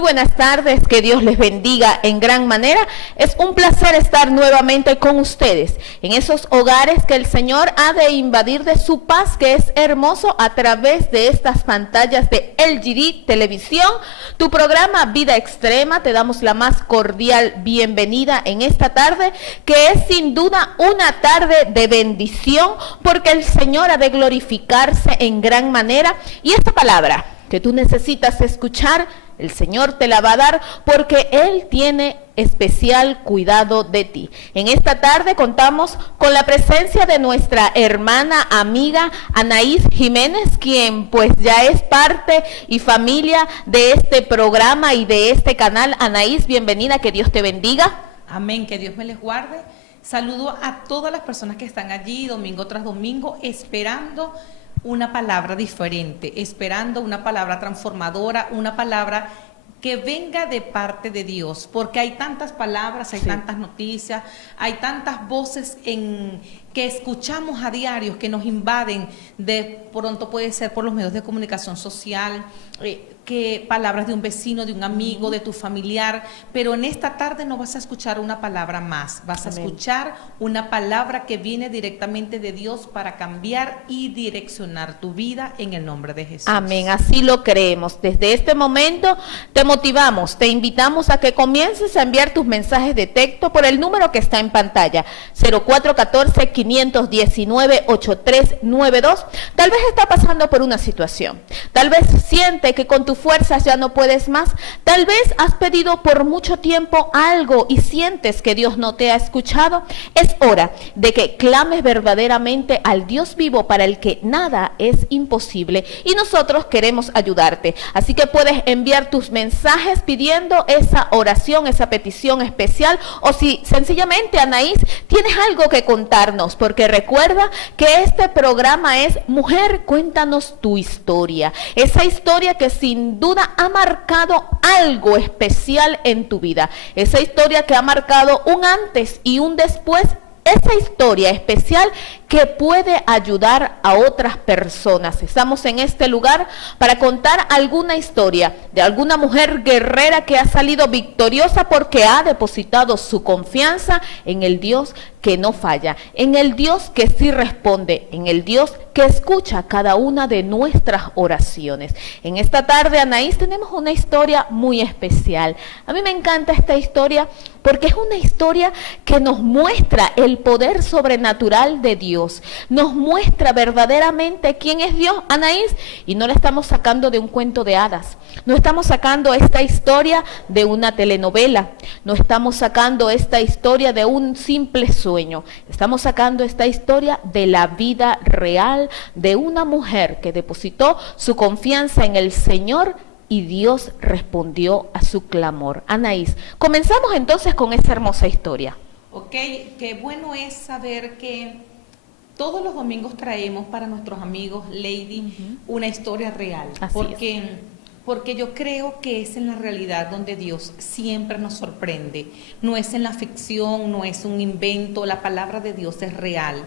Muy buenas tardes, que Dios les bendiga en gran manera. Es un placer estar nuevamente con ustedes en esos hogares que el Señor ha de invadir de su paz, que es hermoso, a través de estas pantallas de LGD Televisión. Tu programa Vida Extrema, te damos la más cordial bienvenida en esta tarde, que es sin duda una tarde de bendición, porque el Señor ha de glorificarse en gran manera. Y esta palabra que tú necesitas escuchar, el Señor te la va a dar, porque Él tiene especial cuidado de ti. En esta tarde contamos con la presencia de nuestra hermana, amiga Anaís Jiménez, quien pues ya es parte y familia de este programa y de este canal. Anaís, bienvenida, que Dios te bendiga. Amén, que Dios me les guarde. Saludo a todas las personas que están allí domingo tras domingo esperando una palabra diferente, esperando una palabra transformadora, una palabra que venga de parte de Dios, porque hay tantas palabras, hay tantas noticias, hay tantas voces que escuchamos a diario que nos invaden. De pronto puede ser por los medios de comunicación social, que palabras de un vecino, de un amigo, de tu familiar, pero en esta tarde no vas a escuchar una palabra más, vas a escuchar una palabra que viene directamente de Dios para cambiar y direccionar tu vida en el nombre de Jesús. Amén, así lo creemos. Desde este momento te motivamos, te invitamos a que comiences a enviar tus mensajes de texto por el número que está en pantalla, 0414-519-8392. Tal vez está pasando por una situación, tal vez siente que con tus fuerzas ya no puedes más, tal vez has pedido por mucho tiempo algo y sientes que Dios no te ha escuchado. Es hora de que clames verdaderamente al Dios vivo, para el que nada es imposible, y nosotros queremos ayudarte. Así que puedes enviar tus mensajes pidiendo esa oración, esa petición especial, o si sencillamente, Anaís, tienes algo que contarnos, porque recuerda que este programa es Mujer, cuéntanos tu historia, esa historia que sin duda ha marcado algo especial en tu vida, esa historia que ha marcado un antes y un después, esa historia especial que puede ayudar a otras personas. Estamos en este lugar para contar alguna historia de alguna mujer guerrera que ha salido victoriosa porque ha depositado su confianza en el Dios que no falla, en el Dios que sí responde, en el Dios que escucha cada una de nuestras oraciones. En esta tarde, Anaís, tenemos una historia muy especial. A mí me encanta esta historia porque es una historia que nos muestra el poder sobrenatural de Dios, nos muestra verdaderamente quién es Dios, Anaís, y no la estamos sacando de un cuento de hadas, no estamos sacando esta historia de una telenovela, no estamos sacando esta historia de un simple sueño, estamos sacando esta historia de la vida real de una mujer que depositó su confianza en el Señor y Dios respondió a su clamor. Anaís, comenzamos entonces con esa hermosa historia. Ok, qué bueno es saber que todos los domingos traemos para nuestros amigos, Lady, una historia real. Porque yo creo que es en la realidad donde Dios siempre nos sorprende. No es en la ficción, no es un invento, la palabra de Dios es real.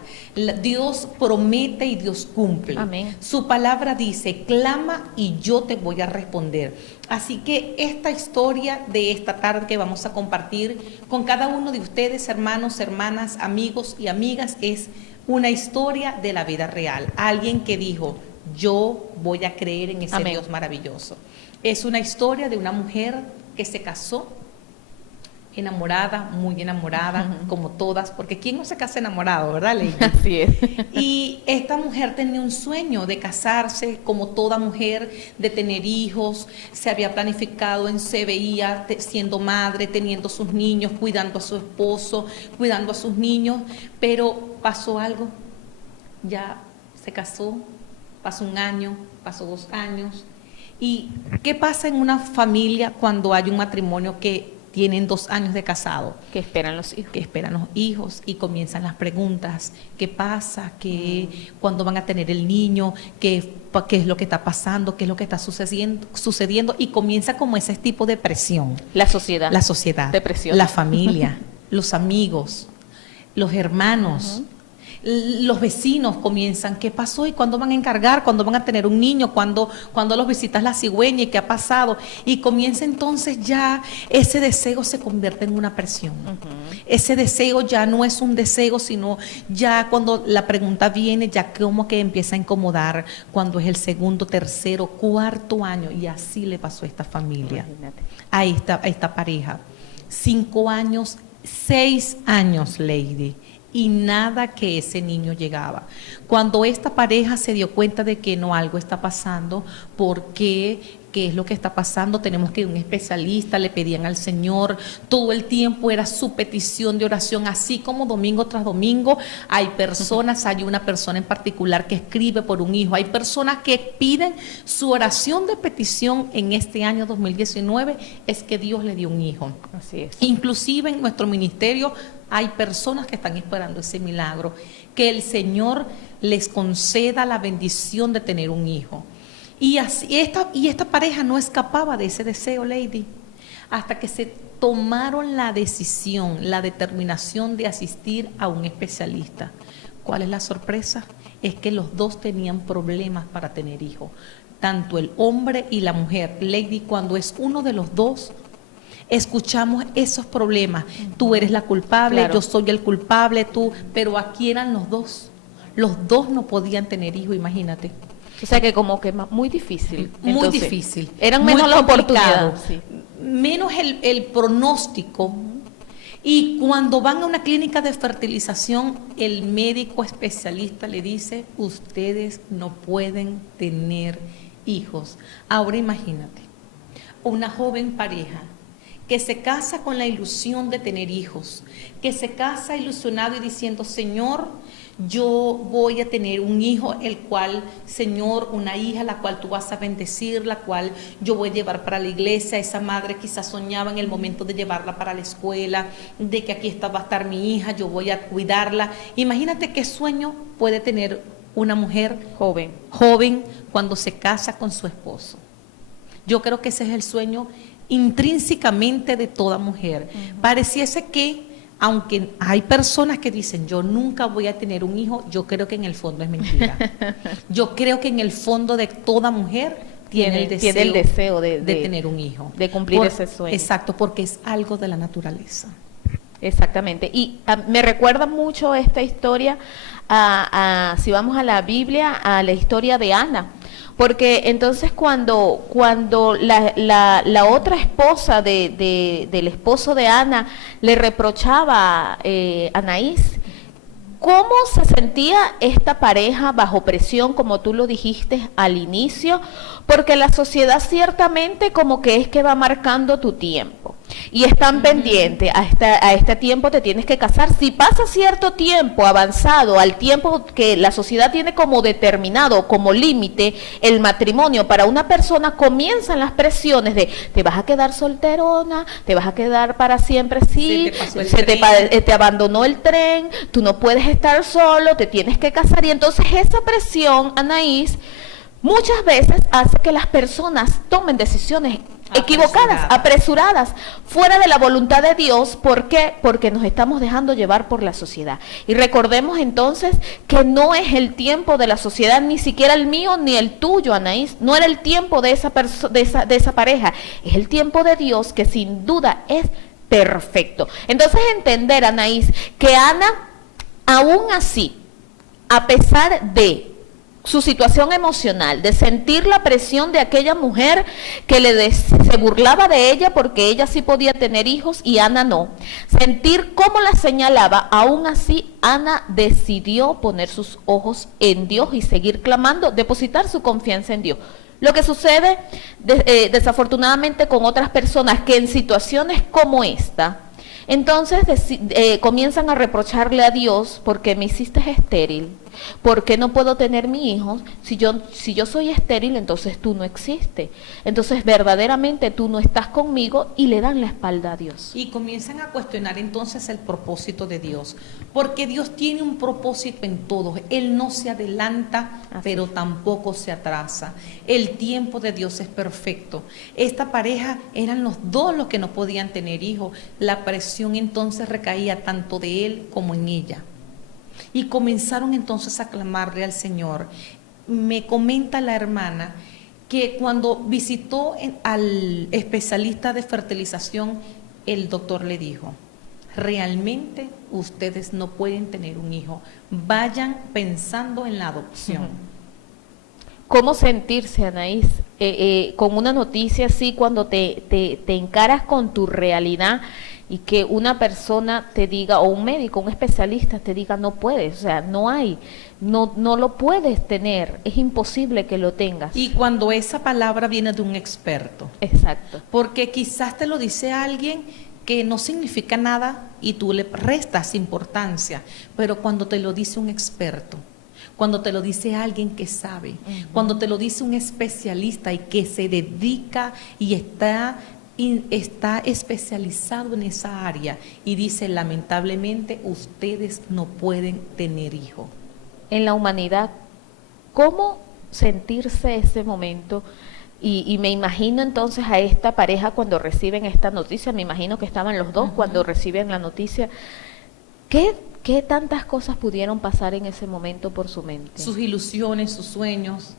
Dios promete y Dios cumple. Amén. Su palabra dice, clama y yo te voy a responder. Así que esta historia de esta tarde que vamos a compartir con cada uno de ustedes, hermanos, hermanas, amigos y amigas, es una historia de la vida real. Alguien que dijo, yo voy a creer en ese Dios maravilloso. Es una historia de una mujer que se casó enamorada, muy enamorada, como todas, porque ¿quién no se casa enamorado, verdad, Lady? Así es. Y esta mujer tenía un sueño de casarse, como toda mujer, de tener hijos, se había planificado, se veía siendo madre, teniendo sus niños, cuidando a su esposo, cuidando a sus niños, pero pasó algo, ya se casó, pasó un año, pasó 2 años. ¿Y qué pasa en una familia cuando hay un matrimonio que tienen 2 años de casado? Que esperan los hijos. Que esperan los hijos y comienzan las preguntas. ¿Qué pasa? ¿Cuándo van a tener el niño? ¿Qué es lo que está pasando? ¿Qué es lo que está sucediendo? Y comienza como ese tipo de presión. La sociedad. La sociedad. Depresión. La familia, los amigos, los hermanos. Los vecinos comienzan, ¿qué pasó? ¿Y cuándo van a encargar? ¿Cuándo van a tener un niño? ¿Cuándo los visitas la cigüeña? ¿Y qué ha pasado? Y comienza entonces ya, ese deseo se convierte en una presión. Ese deseo ya no es un deseo, sino ya cuando la pregunta viene, ya como que empieza a incomodar, cuando es el segundo, tercero, cuarto año. Y así le pasó a esta familia, a esta pareja. 5 años, 6 años, Lady, y nada que ese niño llegaba. Cuando esta pareja se dio cuenta de que no, algo está pasando, ¿por qué? ¿Qué es lo que está pasando? Tenemos que ir a un especialista, le pedían al Señor, todo el tiempo era su petición de oración, así como domingo tras domingo hay personas, hay una persona en particular que escribe por un hijo, hay personas que piden su oración de petición en este año 2019, es que Dios le dio un hijo. Así es. Inclusive en nuestro ministerio hay personas que están esperando ese milagro, que el Señor les conceda la bendición de tener un hijo. Y esta pareja no escapaba de ese deseo, Lady, hasta que se tomaron la decisión, la determinación de asistir a un especialista. ¿Cuál es la sorpresa? Es que los dos tenían problemas para tener hijos, tanto el hombre y la mujer. Lady, cuando es uno de los dos, escuchamos esos problemas. Tú eres la culpable, claro, yo soy el culpable, tú, pero aquí eran los dos. Los dos no podían tener hijos, imagínate. O sea que como que muy difícil. Muy Entonces, difícil. Eran muy menos las complicado, oportunidades. Sí. Menos el pronóstico. Y cuando van a una clínica de fertilización, el médico especialista le dice, ustedes no pueden tener hijos. Ahora imagínate, una joven pareja que se casa con la ilusión de tener hijos, que se casa ilusionado y diciendo, Señor, yo voy a tener un hijo, el cual, Señor, una hija, la cual tú vas a bendecir, la cual yo voy a llevar para la iglesia. Esa madre quizás soñaba en el momento de llevarla para la escuela, de que aquí va a estar mi hija, yo voy a cuidarla. Imagínate qué sueño puede tener una mujer joven cuando se casa con su esposo. Yo creo que ese es el sueño intrínsecamente de toda mujer. Pareciese que, aunque hay personas que dicen, yo nunca voy a tener un hijo, yo creo que en el fondo es mentira. Yo creo que en el fondo de toda mujer tiene el deseo de tener un hijo. De cumplir ese sueño. Exacto, porque es algo de la naturaleza. Exactamente. Y me recuerda mucho esta historia, si vamos a la Biblia, a la historia de Ana. Porque entonces cuando la otra esposa del esposo de Ana le reprochaba a Anaís, ¿cómo se sentía esta pareja bajo presión, como tú lo dijiste al inicio? Porque la sociedad ciertamente como que es que va marcando tu tiempo. Y están pendientes, a este tiempo te tienes que casar. Si pasa cierto tiempo avanzado al tiempo que la sociedad tiene como determinado, como límite, el matrimonio para una persona, comienzan las presiones de te vas a quedar solterona, te vas a quedar para siempre, sí, te abandonó el tren, tú no puedes estar solo, te tienes que casar. Y entonces esa presión, Anaís, muchas veces hace que las personas tomen decisiones equivocadas, apresuradas, fuera de la voluntad de Dios. ¿Por qué? Porque nos estamos dejando llevar por la sociedad. Y recordemos entonces que no es el tiempo de la sociedad, ni siquiera el mío ni el tuyo, Anaís. No era el tiempo de esa pareja, es el tiempo de Dios, que sin duda es perfecto. Entonces entender, Anaís, que Ana, aún así, a pesar de su situación emocional, de sentir la presión de aquella mujer que se burlaba de ella porque ella sí podía tener hijos y Ana no, sentir cómo la señalaba, aún así Ana decidió poner sus ojos en Dios y seguir clamando, depositar su confianza en Dios. Lo que sucede desafortunadamente con otras personas que en situaciones como esta, entonces comienzan a reprocharle a Dios, porque me hiciste estéril, ¿por qué no puedo tener mi hijo? Si yo soy estéril, entonces tú no existes, entonces verdaderamente tú no estás conmigo, y le dan la espalda a Dios. Y comienzan a cuestionar entonces el propósito de Dios, porque Dios tiene un propósito en todo. Él no se adelanta, pero tampoco se atrasa. El tiempo de Dios es perfecto. Esta pareja eran los dos los que no podían tener hijos. La presión entonces recaía tanto de él como en ella. Y comenzaron entonces a clamarle al Señor. Me comenta la hermana que cuando visitó al especialista de fertilización, el doctor le dijo: realmente ustedes no pueden tener un hijo, vayan pensando en la adopción. ¿Cómo sentirse, Anaís, con una noticia así cuando te encaras con tu realidad y que una persona te diga, o un médico, un especialista te diga, no puedes, o sea, no hay, no lo puedes tener, es imposible que lo tengas? Y cuando esa palabra viene de un experto. Exacto. Porque quizás te lo dice alguien que no significa nada y tú le restas importancia, pero cuando te lo dice un experto, cuando te lo dice alguien que sabe, cuando te lo dice un especialista y que se dedica y está especializado en esa área y dice, lamentablemente ustedes no pueden tener hijo. En la humanidad, ¿cómo sentirse ese momento? Y me imagino entonces a esta pareja cuando reciben esta noticia, me imagino que estaban los dos cuando reciben la noticia. ¿Qué tantas cosas pudieron pasar en ese momento por su mente? Sus ilusiones, sus sueños.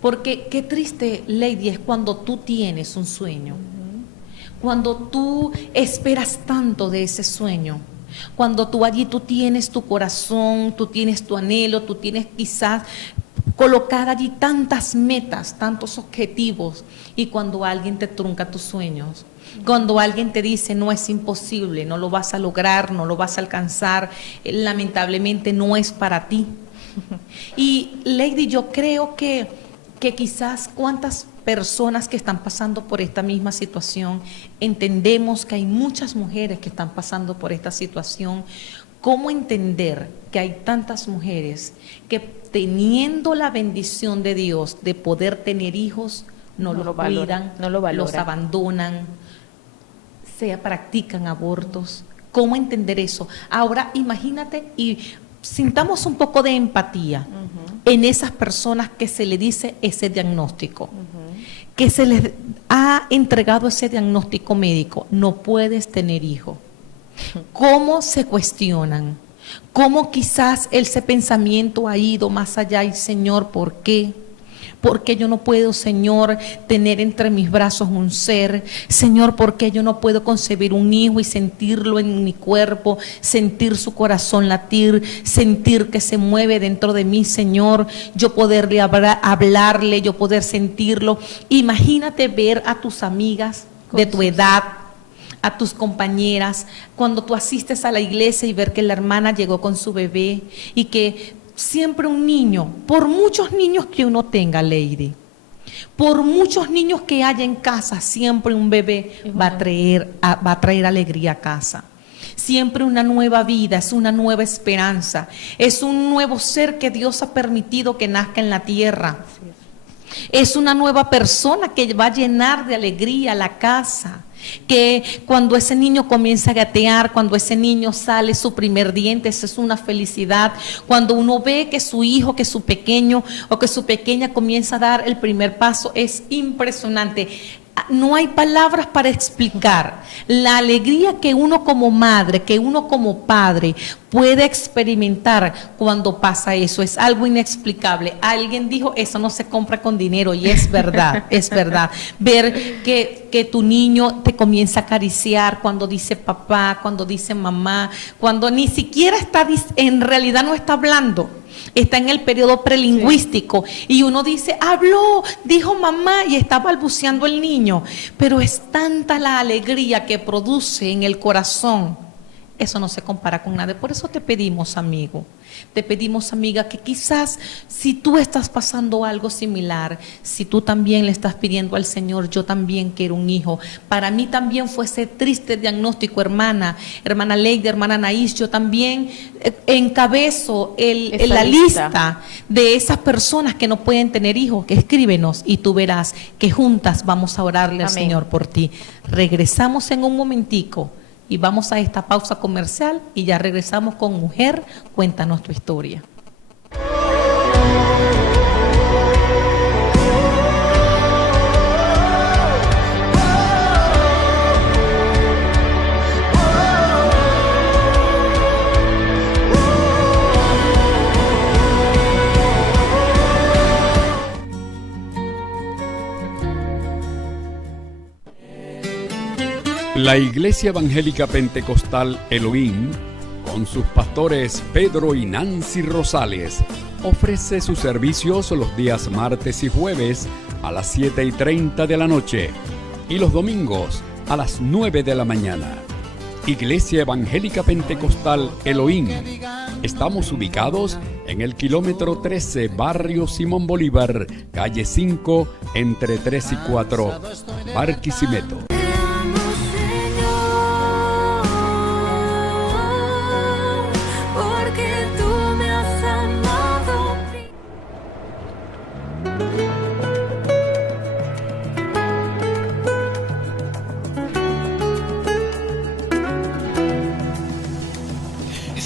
Porque qué triste, Lady, es cuando tú tienes un sueño, cuando tú esperas tanto de ese sueño, cuando tú tienes tu corazón, tú tienes tu anhelo, tú tienes quizás colocar allí tantas metas, tantos objetivos, y cuando alguien te trunca tus sueños, cuando alguien te dice no es imposible, no lo vas a lograr, no lo vas a alcanzar, lamentablemente no es para ti. Y Lady, yo creo que quizás cuántas personas que están pasando por esta misma situación, entendemos que hay muchas mujeres que están pasando por esta situación. ¿Cómo entender que hay tantas mujeres que teniendo la bendición de Dios de poder tener hijos, no los cuidan, no lo valoran, los abandonan, practican abortos? ¿Cómo entender eso? Ahora imagínate y sintamos un poco de empatía en esas personas que se le dice ese diagnóstico, que se les ha entregado ese diagnóstico médico, no puedes tener hijo. ¿Cómo se cuestionan? ¿Cómo quizás ese pensamiento ha ido más allá? Y Señor, ¿por qué? ¿Por qué yo no puedo, Señor, tener entre mis brazos un ser? Señor, ¿por qué yo no puedo concebir un hijo y sentirlo en mi cuerpo, sentir su corazón latir, sentir que se mueve dentro de mí, Señor? Yo poderle hablarle, yo poder sentirlo. Imagínate ver a tus amigas de tu edad, a tus compañeras, cuando tú asistes a la iglesia y ver que la hermana llegó con su bebé y que siempre un niño, por muchos niños que uno tenga, Lady, por muchos niños que haya en casa, siempre un bebé va a traer alegría a casa. Siempre una nueva vida, es una nueva esperanza, es un nuevo ser que Dios ha permitido que nazca en la tierra. Es una nueva persona que va a llenar de alegría la casa. Que cuando ese niño comienza a gatear, cuando ese niño sale su primer diente, eso es una felicidad. Cuando uno ve que su hijo, que su pequeño o que su pequeña comienza a dar el primer paso, es impresionante. No hay palabras para explicar la alegría que uno como madre, que uno como padre puede experimentar cuando pasa eso. Es algo inexplicable. Alguien dijo, eso no se compra con dinero, y es verdad, es verdad. Ver que tu niño te comienza a acariciar cuando dice papá, cuando dice mamá, cuando ni siquiera está, en realidad no está hablando. Está en el periodo prelingüístico y uno dice, habló, dijo mamá, y está balbuceando el niño, pero es tanta la alegría que produce en el corazón. Eso no se compara con nada. Por eso te pedimos, amigo, te pedimos, amiga, que quizás si tú estás pasando algo similar, si tú también le estás pidiendo al Señor, yo también quiero un hijo. Para mí también fue ese triste diagnóstico, hermana Leyde, hermana Anaís, yo también encabezo la lista de esas personas que no pueden tener hijos. Que escríbenos y tú verás que juntas vamos a orarle al Señor por ti. Regresamos en un momentico y vamos a esta pausa comercial y ya regresamos con Mujer, cuéntanos tu historia. La Iglesia Evangélica Pentecostal Elohim, con sus pastores Pedro y Nancy Rosales, ofrece sus servicios los días martes y jueves a las 7:30 de la noche y los domingos a las 9 de la mañana. Iglesia Evangélica Pentecostal Elohim. Estamos ubicados en el kilómetro 13, barrio Simón Bolívar, calle 5, entre 3 y 4, Barquisimeto.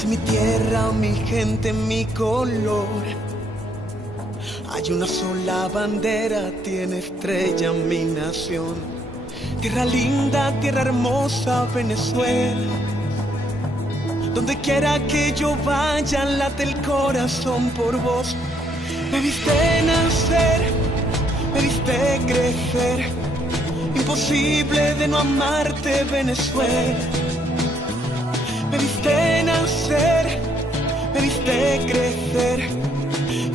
Mi tierra, mi gente, mi color. Hay una sola bandera, tiene estrella mi nación. Tierra linda, tierra hermosa, Venezuela. Donde quiera que yo vaya, late el corazón por vos. Me viste nacer, me viste crecer. Imposible de no amarte, Venezuela. Me viste nacer, me viste crecer.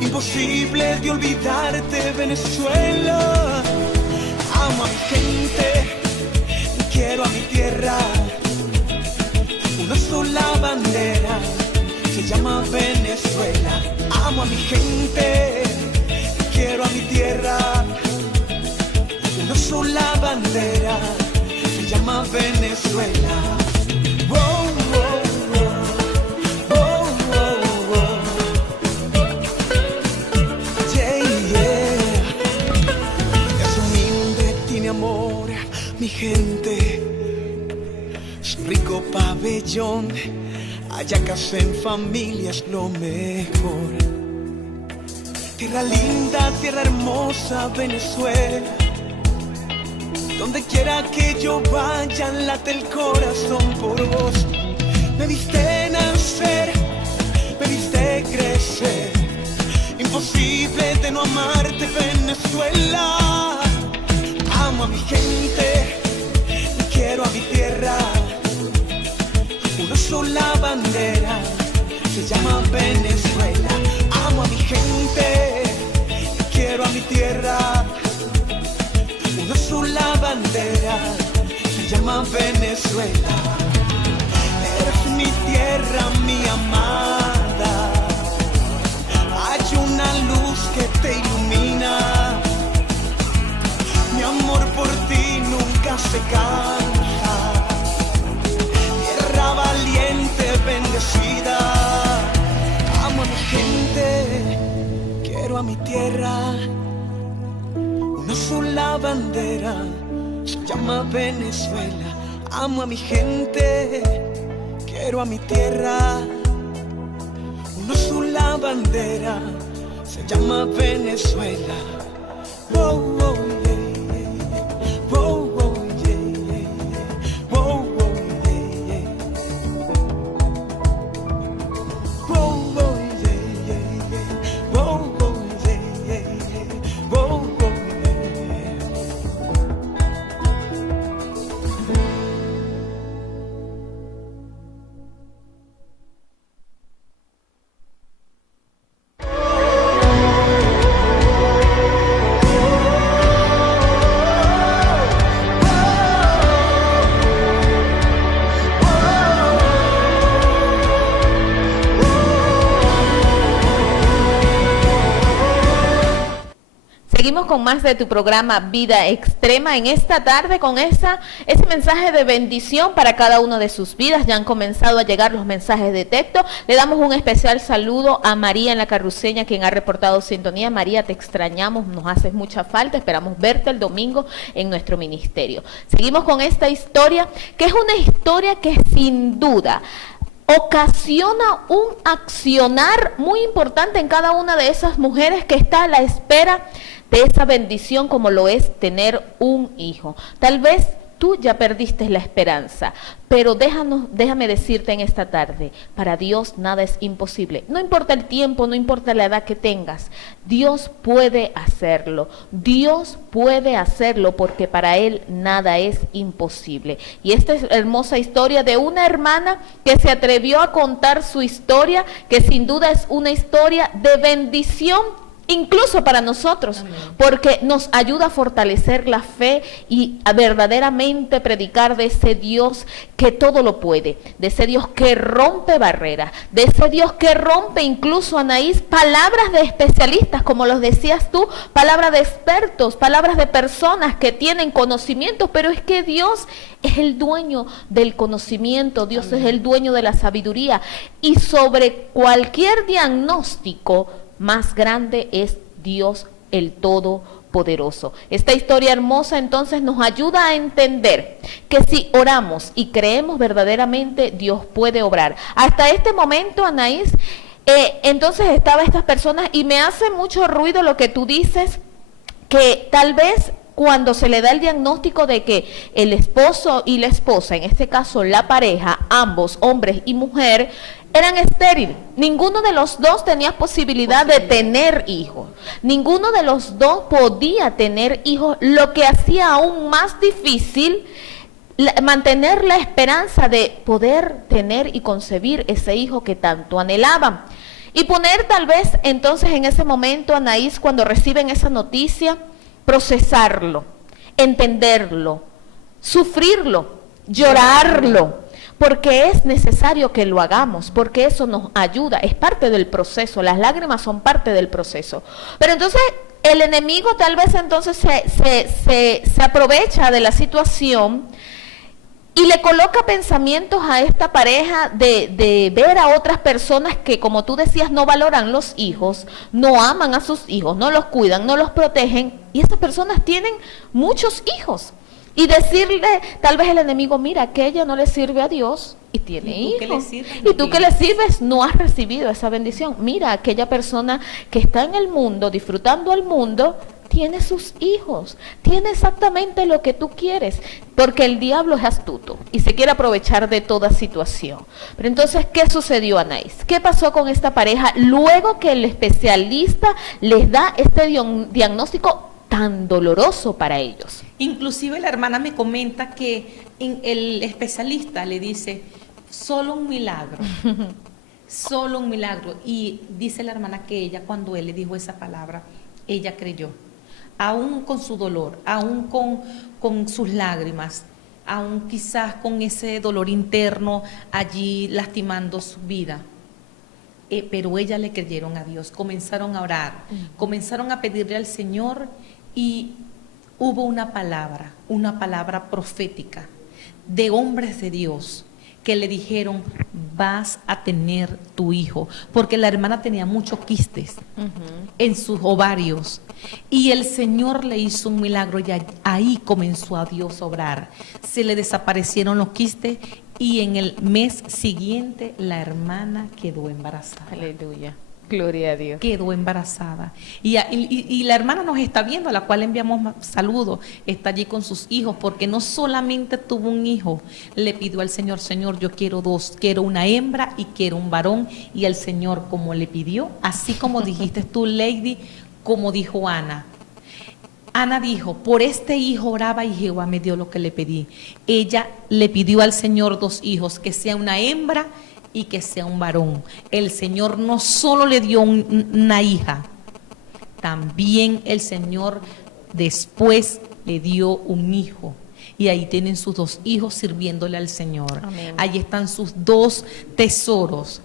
Imposible de olvidarte, Venezuela. Amo a mi gente, quiero a mi tierra. Una sola bandera, se llama Venezuela. Amo a mi gente, quiero a mi tierra. Una sola bandera, se llama Venezuela. Mi gente, su rico pabellón, hallacas en familia es lo mejor. Tierra linda, tierra hermosa, Venezuela. Donde quiera que yo vaya, late el corazón por vos. Me viste nacer, me viste crecer. Imposible de no amarte, Venezuela. Amo a mi gente, quiero a mi tierra. Una sola bandera, se llama Venezuela. Amo a mi gente, quiero a mi tierra. Una sola bandera, se llama Venezuela. Eres mi tierra, mi amada. Hay una luz que te ilumina. Mi amor por ti nunca se cansa. Tierra valiente, bendecida. Amo a mi gente, quiero a mi tierra. Una sola bandera, se llama Venezuela. Amo a mi gente, quiero a mi tierra. Una sola bandera, se llama Venezuela. Oh, oh, yeah. Seguimos con más de tu programa Vida Extrema en esta tarde con ese mensaje de bendición para cada uno de sus vidas. Ya han comenzado a llegar los mensajes de texto. Le damos un especial saludo a María en la Carruceña, quien ha reportado sintonía. María, te extrañamos, nos haces mucha falta, esperamos verte el domingo en nuestro ministerio. Seguimos con esta historia, que es una historia que sin duda ocasiona un accionar muy importante en cada una de esas mujeres que está a la espera de esa bendición como lo es tener un hijo. Tal vez tú ya perdiste la esperanza. Pero déjame decirte en esta tarde, para Dios nada es imposible. No importa el tiempo, no importa la edad que tengas, Dios puede hacerlo. Dios puede hacerlo porque para Él nada es imposible. Y esta es hermosa historia de una hermana que se atrevió a contar su historia, que sin duda es una historia de bendición, incluso para nosotros, amén, porque nos ayuda a fortalecer la fe y a verdaderamente predicar de ese Dios que todo lo puede, de ese Dios que rompe barreras, de ese Dios que rompe incluso, Anaís, palabras de especialistas, como los decías tú, palabras de expertos, palabras de personas que tienen conocimiento, pero es que Dios es el dueño del conocimiento, Dios amén, es el dueño de la sabiduría, y sobre cualquier diagnóstico más grande es Dios el Todopoderoso. Esta historia hermosa entonces nos ayuda a entender que si oramos y creemos verdaderamente, Dios puede obrar. Hasta este momento, Anaís, entonces estaban estas personas, y me hace mucho ruido lo que tú dices, que tal vez cuando se le da el diagnóstico de que el esposo y la esposa, en este caso la pareja, ambos, hombres y mujer, eran estériles. Ninguno de los dos tenía posibilidad de tener hijos. Ninguno de los dos podía tener hijos, lo que hacía aún más difícil mantener la esperanza de poder tener y concebir ese hijo que tanto anhelaban. Y poner tal vez entonces en ese momento, Anaís, cuando reciben esa noticia, procesarlo, entenderlo, sufrirlo, llorarlo, porque es necesario que lo hagamos, porque eso nos ayuda, es parte del proceso, las lágrimas son parte del proceso. Pero entonces el enemigo tal vez entonces se aprovecha de la situación y le coloca pensamientos a esta pareja de ver a otras personas que, como tú decías, no valoran los hijos, no aman a sus hijos, no los cuidan, no los protegen, y esas personas tienen muchos hijos. Y decirle, tal vez el enemigo, mira, que ella no le sirve a Dios y tiene hijos. Y tú que le sirves no has recibido esa bendición. Mira, aquella persona que está en el mundo, disfrutando al mundo, tiene sus hijos, tiene exactamente lo que tú quieres, porque el diablo es astuto y se quiere aprovechar de toda situación. Pero entonces, ¿qué sucedió, Anaís? ¿Qué pasó con esta pareja luego que el especialista les da este diagnóstico tan doloroso para ellos? Inclusive la hermana me comenta que el especialista le dice, solo un milagro, solo un milagro. Y dice la hermana que ella, cuando él le dijo esa palabra, ella creyó, aún con su dolor, aún con sus lágrimas, aún quizás con ese dolor interno allí lastimando su vida. Pero ella le creyeron a Dios, comenzaron a orar, comenzaron a pedirle al Señor, y hubo una palabra profética de hombres de Dios que le dijeron, vas a tener tu hijo, porque la hermana tenía muchos quistes en sus ovarios, y el Señor le hizo un milagro, y ahí comenzó a Dios a obrar. Se le desaparecieron los quistes, y en el mes siguiente la hermana quedó embarazada. Aleluya. Gloria a Dios. Quedó embarazada. Y la hermana nos está viendo, a la cual enviamos saludos, está allí con sus hijos, porque no solamente tuvo un hijo, le pidió al Señor, Señor, yo quiero dos, quiero una hembra y quiero un varón, y el Señor, como le pidió, así como dijiste tú, Lady, como dijo Ana. Ana dijo, por este hijo oraba y Jehová me dio lo que le pedí. Ella le pidió al Señor dos hijos, que sea una hembra y que sea un varón. El Señor no solo le dio una hija, también el Señor después le dio un hijo. Y ahí tienen sus dos hijos sirviéndole al Señor. Amén. Ahí están sus dos tesoros,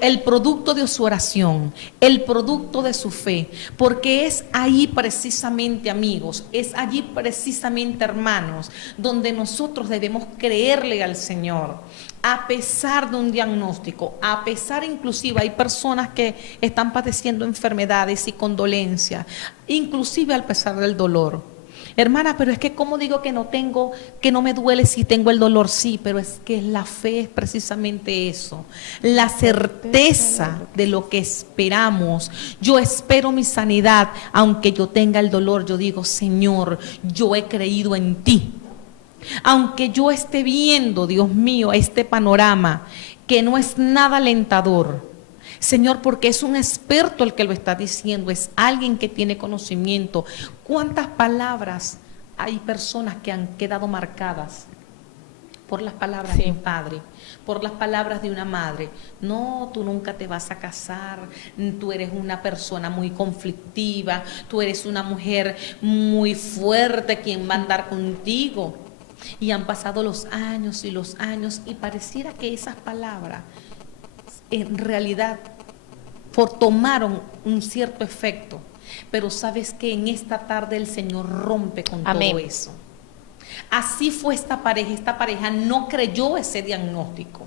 el producto de su oración, el producto de su fe, porque es ahí precisamente, amigos, es allí precisamente, hermanos, donde nosotros debemos creerle al Señor. A pesar de un diagnóstico, a pesar inclusive hay personas que están padeciendo enfermedades y condolencias, inclusive al pesar del dolor. Hermana, pero es que ¿cómo digo que no me duele si tengo el dolor? Sí, pero es que la fe es precisamente eso, la certeza de lo que esperamos. Yo espero mi sanidad, aunque yo tenga el dolor, yo digo, Señor, yo he creído en ti. Aunque yo esté viendo, Dios mío, este panorama que no es nada alentador, Señor, porque es un experto el que lo está diciendo, es alguien que tiene conocimiento. ¿Cuántas palabras hay personas que han quedado marcadas por las palabras de un padre, por las palabras de una madre? No, tú nunca te vas a casar, tú eres una persona muy conflictiva, tú eres una mujer muy fuerte, ¿quién va a andar contigo? Y han pasado los años y pareciera que esas palabras en realidad tomaron un cierto efecto. Pero sabes que en esta tarde el Señor rompe con todo eso. Así fue esta pareja no creyó ese diagnóstico,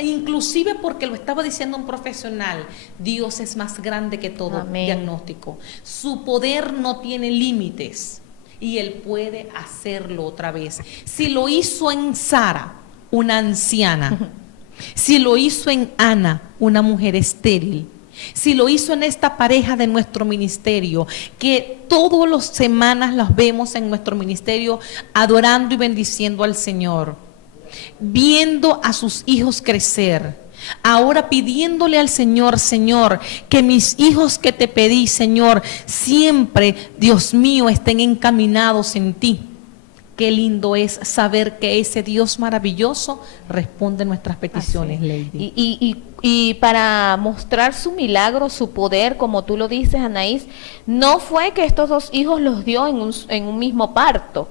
inclusive porque lo estaba diciendo un profesional. Dios es más grande que todo diagnóstico, su poder no tiene límites y Él puede hacerlo otra vez. Si lo hizo en Sara, una anciana, si lo hizo en Ana, una mujer estéril, si lo hizo en esta pareja de nuestro ministerio, que todas las semanas las vemos en nuestro ministerio adorando y bendiciendo al Señor, viendo a sus hijos crecer, ahora pidiéndole al Señor, Señor, que mis hijos que te pedí, Señor, siempre, Dios mío, estén encaminados en ti. Qué lindo es saber que ese Dios maravilloso responde nuestras peticiones, Lady. Y para mostrar su milagro, su poder, como tú lo dices, Anaís, no fue que estos dos hijos los dio en un mismo parto.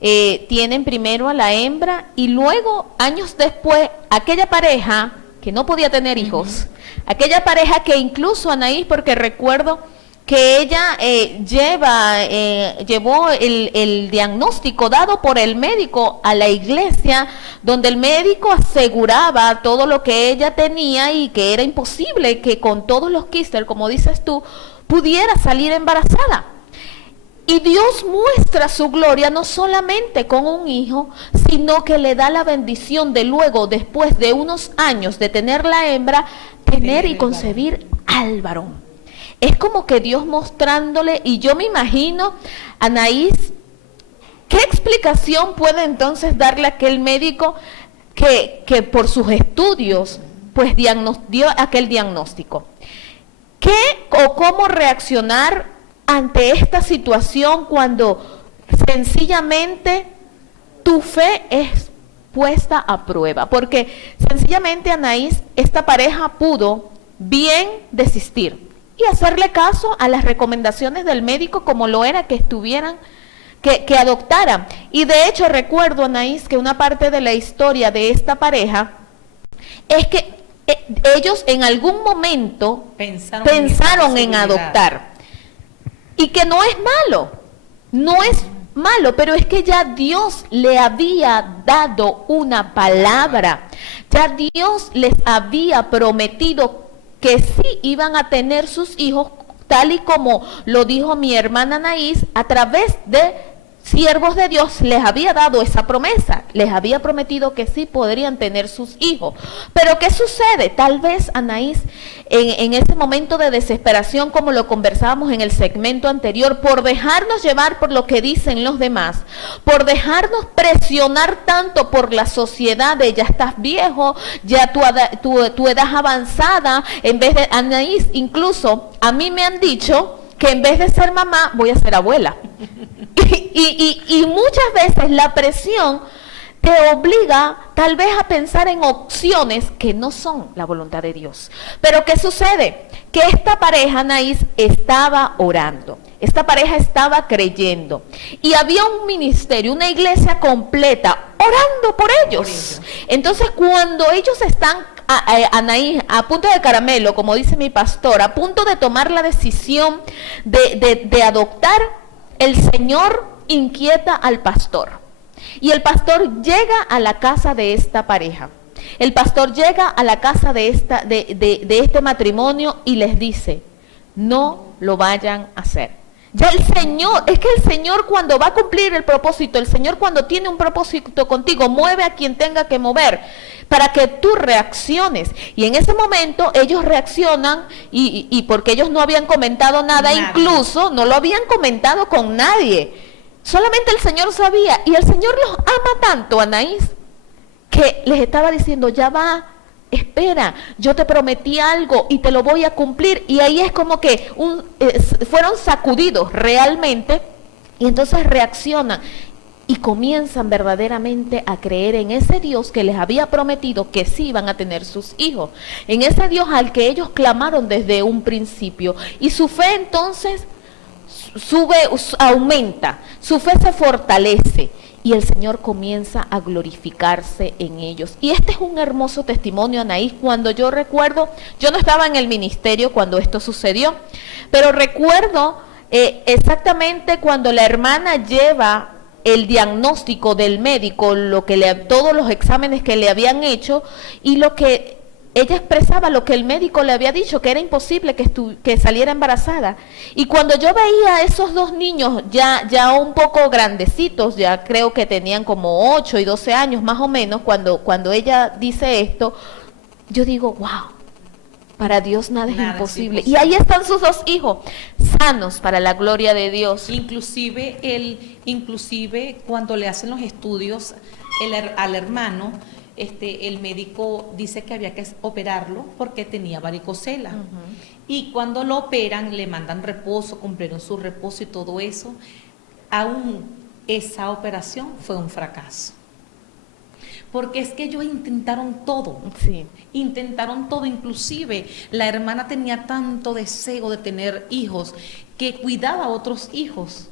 Tienen primero a la hembra y luego, años después, aquella pareja que no podía tener hijos, aquella pareja que incluso, Anaís, porque recuerdo que ella llevó el diagnóstico dado por el médico a la iglesia, donde el médico aseguraba todo lo que ella tenía y que era imposible que con todos los quistes, como dices tú, pudiera salir embarazada. Y Dios muestra su gloria no solamente con un hijo, sino que le da la bendición de luego, después de unos años de tener la hembra, tener y concebir al varón. Es como que Dios mostrándole, y yo me imagino, Anaís, ¿qué explicación puede entonces darle aquel médico que por sus estudios pues dio aquel diagnóstico? ¿Qué o cómo reaccionar ante esta situación cuando sencillamente tu fe es puesta a prueba? Porque sencillamente, Anaís, esta pareja pudo bien desistir y hacerle caso a las recomendaciones del médico, como lo era que estuvieran, que adoptaran. Y de hecho recuerdo, Anaís, que una parte de la historia de esta pareja es que ellos en algún momento pensaron en adoptar. Y que no es malo, pero es que ya Dios le había dado una palabra, ya Dios les había prometido que sí iban a tener sus hijos, tal y como lo dijo mi hermana Anaís, a través de siervos de Dios les había dado esa promesa, les había prometido que sí podrían tener sus hijos. Pero ¿qué sucede? Tal vez, Anaís, en ese momento de desesperación, como lo conversábamos en el segmento anterior, por dejarnos llevar por lo que dicen los demás, por dejarnos presionar tanto por la sociedad de ya estás viejo, ya tu edad avanzada, en vez de, Anaís, incluso a mí me han dicho que en vez de ser mamá voy a ser abuela. Y muchas veces la presión te obliga tal vez a pensar en opciones que no son la voluntad de Dios. Pero ¿qué sucede? Que esta pareja, Anaís, estaba orando, esta pareja estaba creyendo y había un ministerio, una iglesia completa orando por ellos. Entonces cuando ellos están, Anaís, a punto de caramelo, como dice mi pastor, a punto de tomar la decisión de adoptar, el Señor inquieta al pastor. Y el pastor llega a la casa de esta pareja. El pastor llega a la casa de este matrimonio y les dice, no lo vayan a hacer. Ya el Señor, es que el Señor cuando va a cumplir el propósito, el Señor cuando tiene un propósito contigo, mueve a quien tenga que mover para que tú reacciones. Y en ese momento ellos reaccionan y porque ellos no habían comentado nada, incluso no lo habían comentado con nadie. Solamente el Señor sabía, y el Señor los ama tanto, Anaís, que les estaba diciendo, ya va, espera, yo te prometí algo y te lo voy a cumplir. Y ahí es como que fueron sacudidos realmente, y entonces reaccionan y comienzan verdaderamente a creer en ese Dios que les había prometido que sí iban a tener sus hijos, en ese Dios al que ellos clamaron desde un principio. Y su fe entonces aumenta, su fe se fortalece y el Señor comienza a glorificarse en ellos. Y este es un hermoso testimonio, Anaís, cuando yo recuerdo, yo no estaba en el ministerio cuando esto sucedió, pero recuerdo exactamente cuando la hermana lleva el diagnóstico del médico, todos los exámenes que le habían hecho y lo que ella expresaba, lo que el médico le había dicho, que era imposible que saliera embarazada. Y cuando yo veía a esos dos niños ya un poco grandecitos, ya creo que tenían como 8 y 12 años más o menos, cuando ella dice esto, yo digo, wow, para Dios nada es imposible. Y ahí están sus dos hijos, sanos para la gloria de Dios. Inclusive cuando le hacen los estudios al hermano, el médico dice que había que operarlo porque tenía varicocela. Y cuando lo operan, le mandan reposo, cumplieron su reposo y todo eso. Aún esa operación fue un fracaso. Porque es que ellos intentaron todo, inclusive la hermana tenía tanto deseo de tener hijos que cuidaba a otros hijos.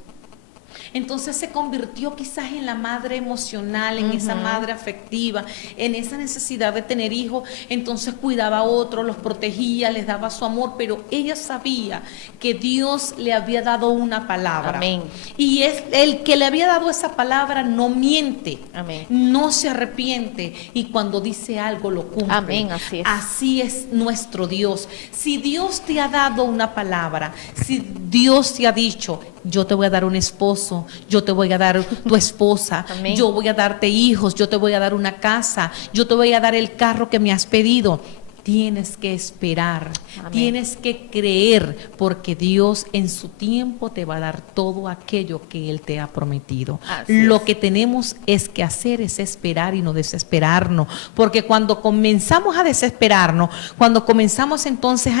Entonces se convirtió quizás en la madre emocional, en esa madre afectiva, en esa necesidad de tener hijos. Entonces cuidaba a otros, los protegía, les daba su amor, pero ella sabía que Dios le había dado una palabra. Amén. Y es el que le había dado esa palabra no miente. Amén. No se arrepiente y cuando dice algo lo cumple. Amén, así es. Así es nuestro Dios. Si Dios te ha dado una palabra, si Dios te ha dicho, yo te voy a dar un esposo, yo te voy a dar tu esposa, Amén. Yo voy a darte hijos, yo te voy a dar una casa, yo te voy a dar el carro que me has pedido. Tienes que esperar, Amén. Tienes que creer, porque Dios en su tiempo te va a dar todo aquello que Él te ha prometido. Lo que tenemos que hacer es esperar y no desesperarnos, porque cuando comenzamos a desesperarnos, cuando comenzamos entonces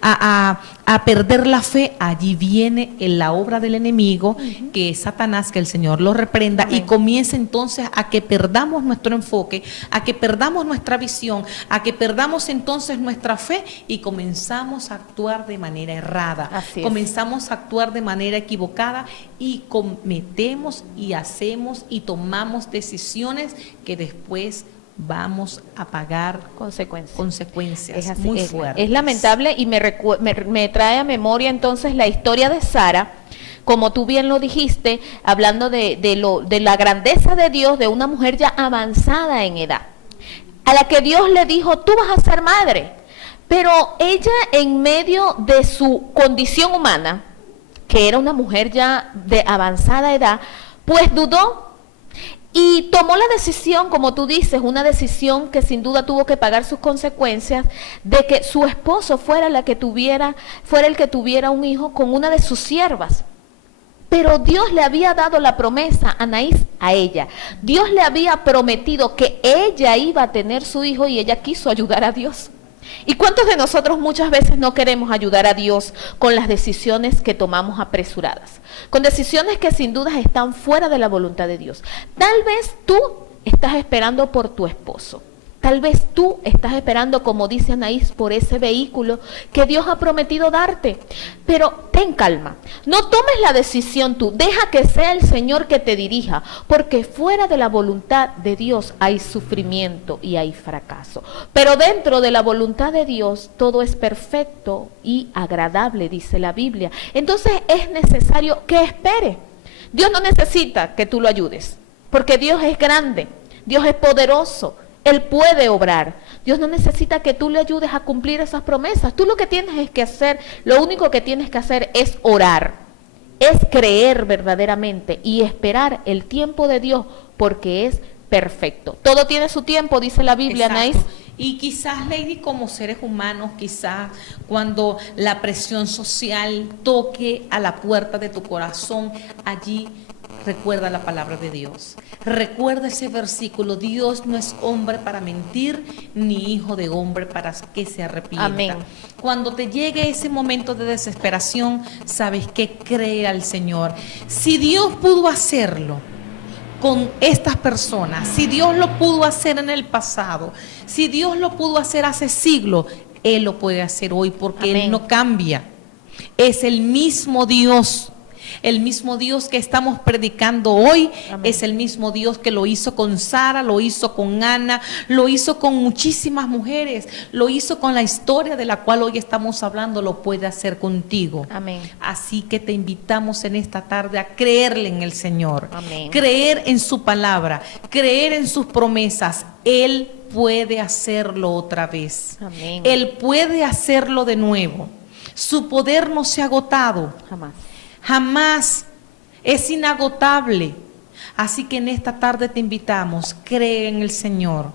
a perder la fe, allí viene la obra del enemigo, que es Satanás, que el Señor lo reprenda. Amén. Y comienza entonces a que perdamos nuestro enfoque, a que perdamos nuestra visión, a que perdamos entonces nuestra fe y comenzamos a actuar de manera errada, comenzamos a actuar de manera equivocada y cometemos y hacemos y tomamos decisiones que después vamos a pagar consecuencias es muy fuertes. Es lamentable y me trae a memoria entonces la historia de Sara, como tú bien lo dijiste, hablando de la grandeza de Dios, de una mujer ya avanzada en edad, a la que Dios le dijo, tú vas a ser madre. Pero ella, en medio de su condición humana, que era una mujer ya de avanzada edad, pues dudó y tomó la decisión, como tú dices, una decisión que sin duda tuvo que pagar sus consecuencias, de que su esposo fuera el que tuviera un hijo con una de sus siervas. Pero Dios le había dado la promesa, Anaís, a ella. Dios le había prometido que ella iba a tener su hijo y ella quiso ayudar a Dios. ¿Y cuántos de nosotros muchas veces no queremos ayudar a Dios con las decisiones que tomamos apresuradas? Con decisiones que sin duda están fuera de la voluntad de Dios. Tal vez tú estás esperando por tu esposo. Tal vez tú estás esperando, como dice Anaís, por ese vehículo que Dios ha prometido darte. Pero ten calma, no tomes la decisión tú, deja que sea el Señor que te dirija, porque fuera de la voluntad de Dios hay sufrimiento y hay fracaso. Pero dentro de la voluntad de Dios todo es perfecto y agradable, dice la Biblia. Entonces es necesario que espere. Dios no necesita que tú lo ayudes, porque Dios es grande, Dios es poderoso. Él puede obrar. Dios no necesita que tú le ayudes a cumplir esas promesas. Tú lo que tienes que hacer, lo único que tienes que hacer es orar, es creer verdaderamente y esperar el tiempo de Dios, porque es perfecto. Todo tiene su tiempo, dice la Biblia, Anaís. Y quizás, Lady, como seres humanos, quizás cuando la presión social toque a la puerta de tu corazón, allí recuerda la palabra de Dios. Recuerda ese versículo: Dios no es hombre para mentir, ni hijo de hombre para que se arrepienta. Amén. Cuando te llegue ese momento de desesperación, sabes que cree al Señor. Si Dios pudo hacerlo con estas personas, si Dios lo pudo hacer en el pasado, si Dios lo pudo hacer hace siglos, Él lo puede hacer hoy, porque Amén. Él no cambia. Es el mismo Dios. El mismo Dios que estamos predicando hoy. Amén. Es el mismo Dios que lo hizo con Sara, lo hizo con Ana, lo hizo con muchísimas mujeres, lo hizo con la historia de la cual hoy estamos hablando, lo puede hacer contigo. Amén. Así que te invitamos en esta tarde a creerle en el Señor. Amén. Creer en su palabra, creer en sus promesas. Él puede hacerlo otra vez. Amén. Él puede hacerlo de nuevo. Su poder no se ha agotado. Jamás. Jamás. Es inagotable. Así que en esta tarde te invitamos, cree en el Señor.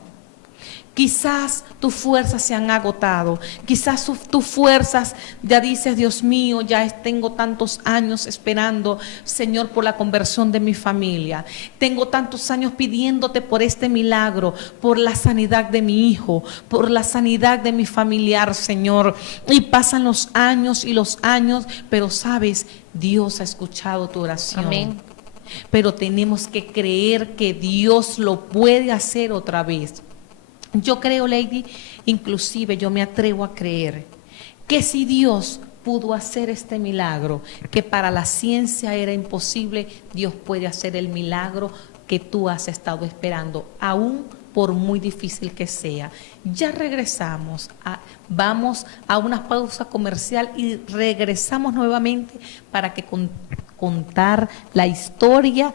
Quizás tus fuerzas se han agotado, quizás tus fuerzas ya dices: Dios mío, ya tengo tantos años esperando, Señor, por la conversión de mi familia. Tengo tantos años pidiéndote por este milagro, por la sanidad de mi hijo, por la sanidad de mi familiar, Señor. Y pasan los años y los años, pero sabes, Dios ha escuchado tu oración. Amén. Pero tenemos que creer que Dios lo puede hacer otra vez. Yo creo, Lady, inclusive yo me atrevo a creer que si Dios pudo hacer este milagro, que para la ciencia era imposible, Dios puede hacer el milagro que tú has estado esperando, aún por muy difícil que sea. Ya regresamos, vamos a una pausa comercial y regresamos nuevamente para que contar la historia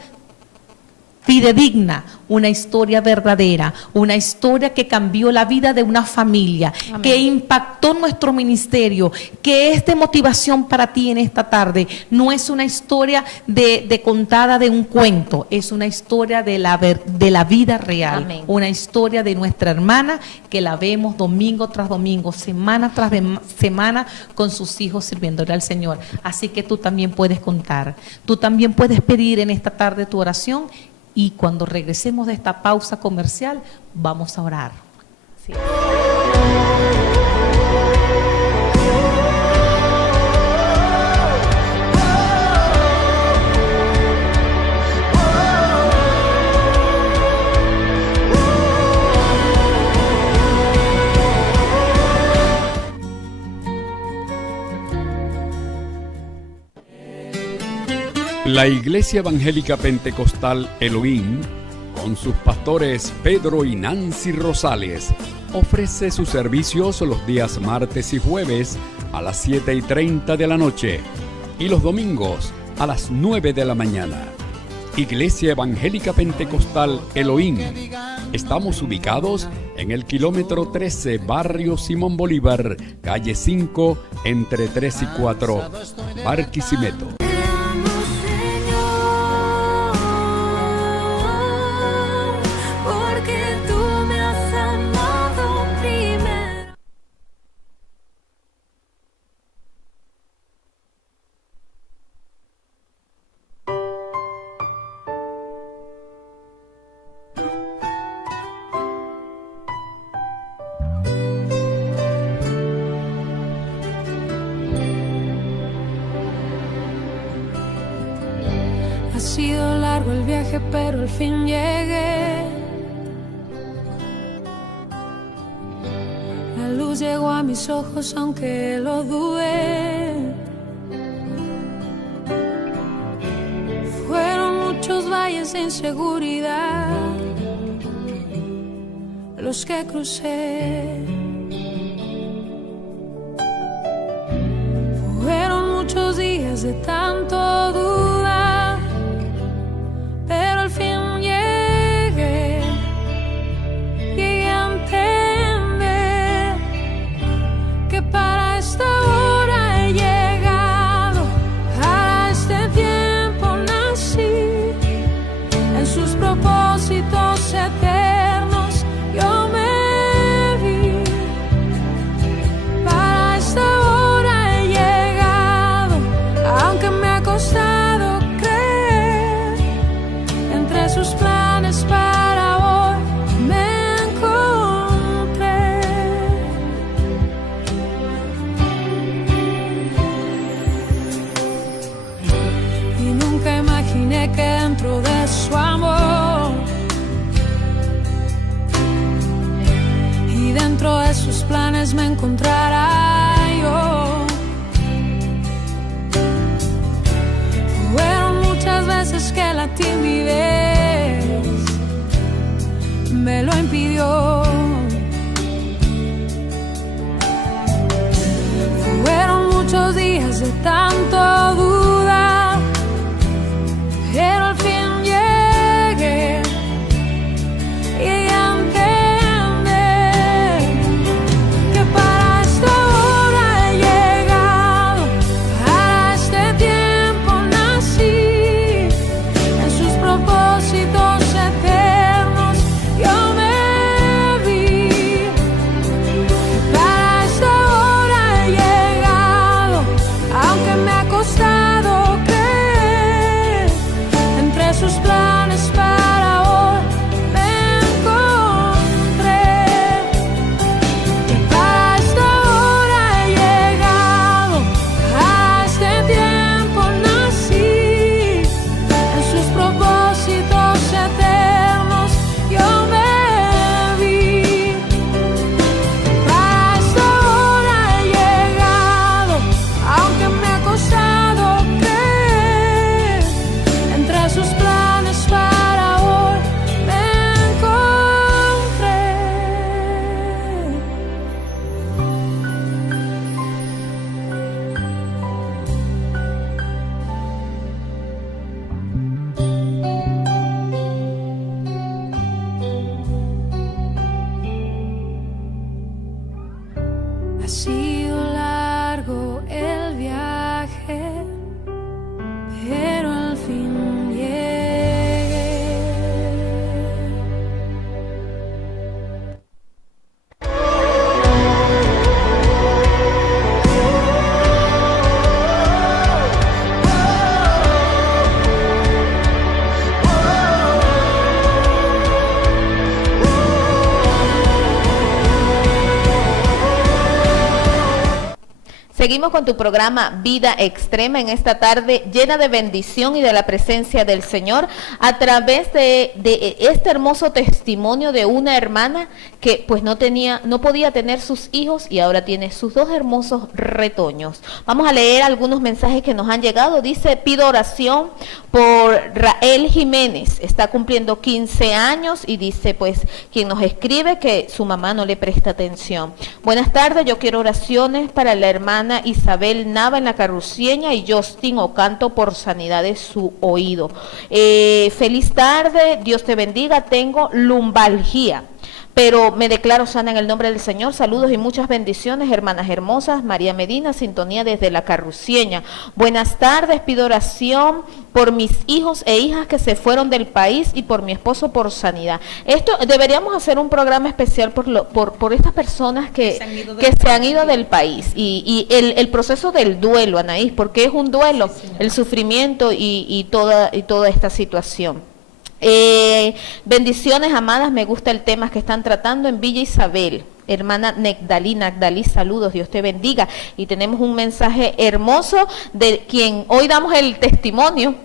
fidedigna, una historia verdadera, una historia que cambió la vida de una familia. Amén. Que impactó nuestro ministerio, que es de motivación para ti en esta tarde. No es una historia de contada de un cuento, es una historia de la vida real. Amén. Una historia de nuestra hermana que la vemos domingo tras domingo, semana tras semana, con sus hijos sirviéndole al Señor. Así que tú también puedes contar, tú también puedes pedir en esta tarde tu oración. Y cuando regresemos de esta pausa comercial, vamos a orar. Sí. La Iglesia Evangélica Pentecostal Elohim, con sus pastores Pedro y Nancy Rosales, ofrece sus servicios los días martes y jueves a las 7:30 de la noche y los domingos a las 9 de la mañana. Iglesia Evangélica Pentecostal Elohim. Estamos ubicados en el kilómetro 13, barrio Simón Bolívar, calle 5, entre 3 y 4, Barquisimeto. Ha sido largo el viaje, pero al fin llegué. La luz llegó a mis ojos, aunque lo dudé. Fueron muchos valles de inseguridad los que crucé. Fueron muchos días de tanto dudar, pero al fin llegué a entender que para esta hora he llegado, para este tiempo nací, en sus propósitos eternos yo me vi. Para esta hora he llegado, aunque me sus planes me encontrara yo. Fueron muchas veces que la timidez me lo impidió. Fueron muchos días de tanto dudar, pero al fin llegué y entendí que para esta hora he llegado, para este tiempo nací, en sus propósitos eternos yo me vi. Para esta hora he llegado, aunque me ha costado creer, entre sus planes para hoy me encontré. Que para esta hora he llegado, a este tiempo nací, en sus propósitos eternos yo me vi. Para esta hora he llegado, aunque me ha costado creer, entre sus planes para hoy me encontré. Ha sido largo el viaje, pero al fin llegué. Seguimos con tu programa Vida Extrema en esta tarde llena de bendición y de la presencia del Señor a través de este hermoso testimonio de una hermana que pues no podía tener sus hijos y ahora tiene sus dos hermosos retoños. Vamos a leer algunos mensajes que nos han llegado. Dice: pido oración por Rael Jiménez, está cumpliendo 15 años y dice pues quien nos escribe que su mamá no le presta atención. Buenas tardes, yo quiero oraciones para la hermana Isabel Nava en la Carrucieña y Justin Ocanto por sanidad de su oído. Feliz tarde, Dios te bendiga, tengo lumbalgia, pero me declaro sana en el nombre del Señor. Saludos y muchas bendiciones, hermanas hermosas. María Medina, sintonía desde la Carrucieña. Buenas tardes, pido oración por mis hijos e hijas que se fueron del país y por mi esposo por sanidad. Esto deberíamos hacer un programa especial por estas personas que se han ido del país y el proceso del duelo, Anaís, porque es un duelo, sí, el sufrimiento y toda esta situación. Bendiciones, amadas, me gusta el tema que están tratando en Villa Isabel. Hermana Nagdalí, saludos, Dios te bendiga. Y tenemos un mensaje hermoso de quien hoy damos el testimonio,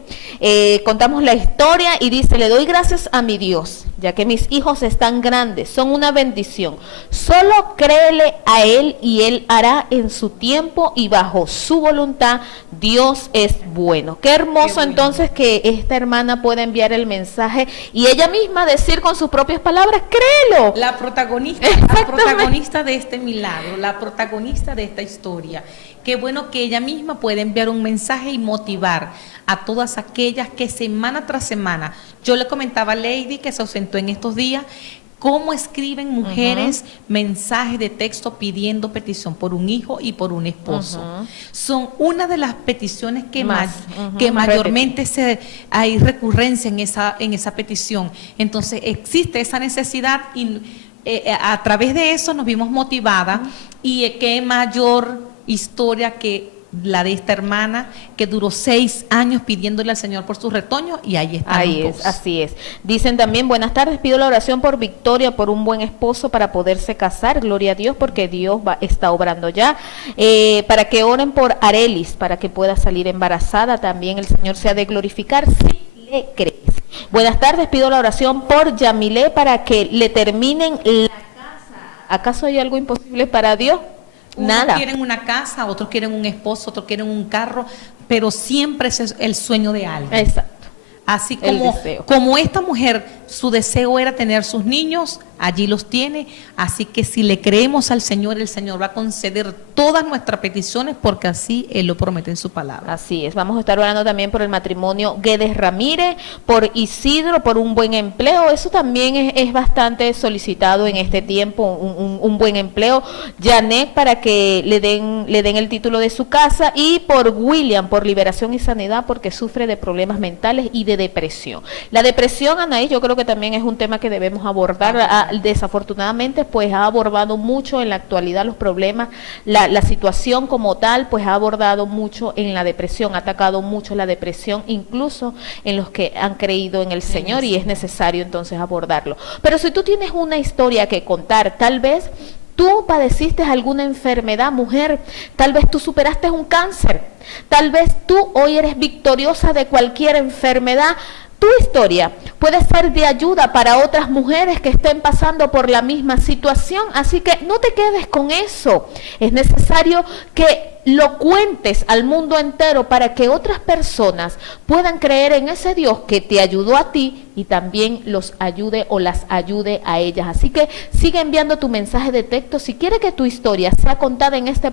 contamos la historia y dice: le doy gracias a mi Dios, ya que mis hijos están grandes, son una bendición. Solo créele a Él y Él hará en su tiempo y bajo su voluntad. Dios es bueno. Qué hermoso. Qué bueno. Entonces que esta hermana pueda enviar el mensaje y ella misma decir con sus propias palabras: créelo. La protagonista de este milagro, la protagonista de esta historia. Qué bueno que ella misma puede enviar un mensaje y motivar a todas aquellas que semana tras semana, yo le comentaba a Lady que se ausentó en estos días, cómo escriben mujeres mensajes de texto pidiendo petición por un hijo y por un esposo. Son una de las peticiones que mayormente hay recurrencia en esa petición. Entonces existe esa necesidad y a través de eso nos vimos motivadas y qué mayor historia que la de esta hermana que duró 6 años pidiéndole al Señor por sus retoños y ahí están. Ahí es, así es. Dicen también: buenas tardes, pido la oración por Victoria, por un buen esposo para poderse casar, gloria a Dios porque Dios está obrando ya, para que oren por Arelis, para que pueda salir embarazada, también el Señor se ha de glorificar si le crees. Buenas tardes, pido la oración por Yamilé para que le terminen la casa ¿Acaso hay algo imposible para Dios? Nada. Unos quieren una casa, otros quieren un esposo, otros quieren un carro, pero siempre ese es el sueño de alguien. Exacto. Así El como, deseo. como esta mujer, su deseo era tener sus niños, allí los tiene. Así que si le creemos al Señor, el Señor va a conceder todas nuestras peticiones porque así Él lo promete en su palabra. Así es, vamos a estar orando también por el matrimonio Guedes Ramírez, por Isidro, por un buen empleo. Eso también es bastante solicitado en este tiempo, un buen empleo. Janet, para que le den el título de su casa, y por William, por liberación y sanidad, porque sufre de problemas mentales y de depresión. La depresión, Anaís, yo creo que también es un tema que debemos abordar. Desafortunadamente, pues ha abordado mucho en la actualidad los problemas, la situación como tal, pues ha abordado mucho en la depresión, ha atacado mucho la depresión, incluso en los que han creído en el Señor, y es necesario entonces abordarlo. Pero si tú tienes una historia que contar, tal vez tú padeciste alguna enfermedad, mujer, tal vez tú superaste un cáncer, tal vez tú hoy eres victoriosa de cualquier enfermedad. Tu historia puede ser de ayuda para otras mujeres que estén pasando por la misma situación, así que no te quedes con eso. Es necesario que lo cuentes al mundo entero para que otras personas puedan creer en ese Dios que te ayudó a ti y también los ayude o las ayude a ellas. Así que sigue enviando tu mensaje de texto. Si quieres que tu historia sea contada en este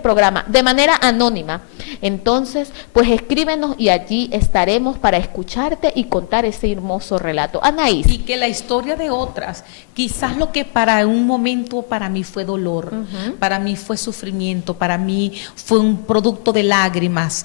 programa de manera anónima, entonces pues escríbenos y allí estaremos para escucharte y contar ese hermoso relato. Anaís. Y que la historia de otras, quizás lo que para un momento para mí fue dolor, para mí fue sufrimiento, para mí fue un producto de lágrimas,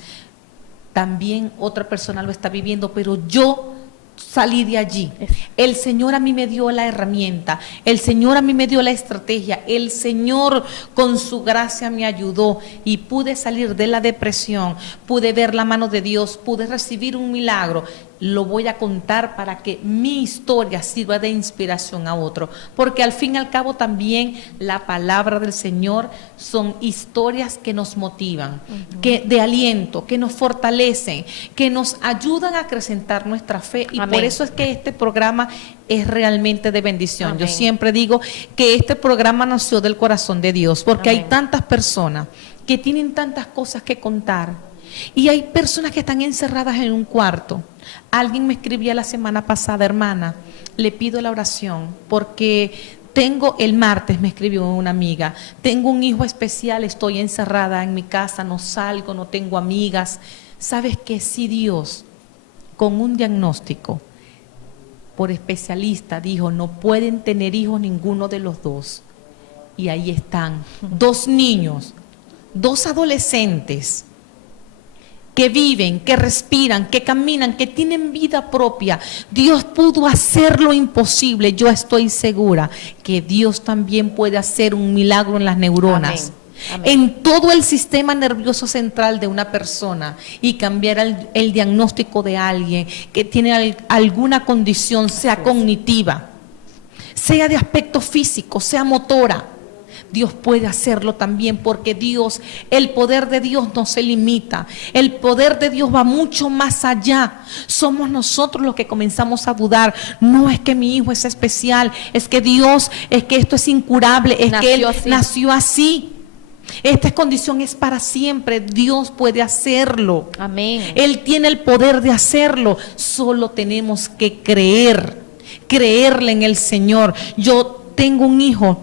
también otra persona lo está viviendo, pero yo salí de allí. El Señor a mí me dio la herramienta, el Señor a mí me dio la estrategia, el Señor con su gracia me ayudó y pude salir de la depresión, pude ver la mano de Dios, pude recibir un milagro. Lo voy a contar para que mi historia sirva de inspiración a otro, porque al fin y al cabo también la palabra del Señor son historias que nos motivan, que de aliento, que nos fortalecen, que nos ayudan a acrecentar nuestra fe, y Amén. por eso es que este programa es realmente de bendición. Amén. Yo siempre digo que este programa nació del corazón de Dios, porque Amén. hay tantas personas que tienen tantas cosas que contar, y hay personas que están encerradas en un cuarto. Alguien me escribía la semana pasada: hermana, le pido la oración porque el martes me escribió una amiga, tengo un hijo especial, estoy encerrada en mi casa, no salgo, no tengo amigas. ¿Sabes qué? Si Dios, con un diagnóstico por especialista, dijo no pueden tener hijos ninguno de los dos, y ahí están, 2 niños, 2 adolescentes, que viven, que respiran, que caminan, que tienen vida propia. Dios pudo hacer lo imposible. Yo estoy segura que Dios también puede hacer un milagro en las neuronas. Amén. Amén. En todo el sistema nervioso central de una persona, y cambiar el diagnóstico de alguien que tiene alguna condición, sea cognitiva, sea de aspecto físico, sea motora. Dios puede hacerlo también, porque Dios, el poder de Dios no se limita, el poder de Dios va mucho más allá. Somos nosotros los que comenzamos a dudar. No es que mi hijo es especial, es que Dios, es que esto es incurable, es que él nació así. Esta condición es para siempre. Dios puede hacerlo. Amén. Él tiene el poder de hacerlo. Solo tenemos que creerle en el Señor. Yo tengo un hijo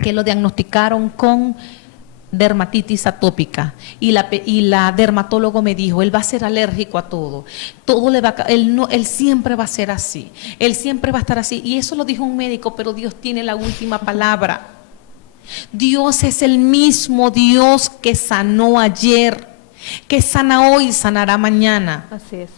que lo diagnosticaron con dermatitis atópica, y la dermatólogo me dijo, él va a ser alérgico a todo le va a, él siempre va a ser así, él siempre va a estar así, y eso lo dijo un médico, pero Dios tiene la última palabra. Dios es el mismo Dios que sanó ayer, que sana hoy, sanará mañana. Así es.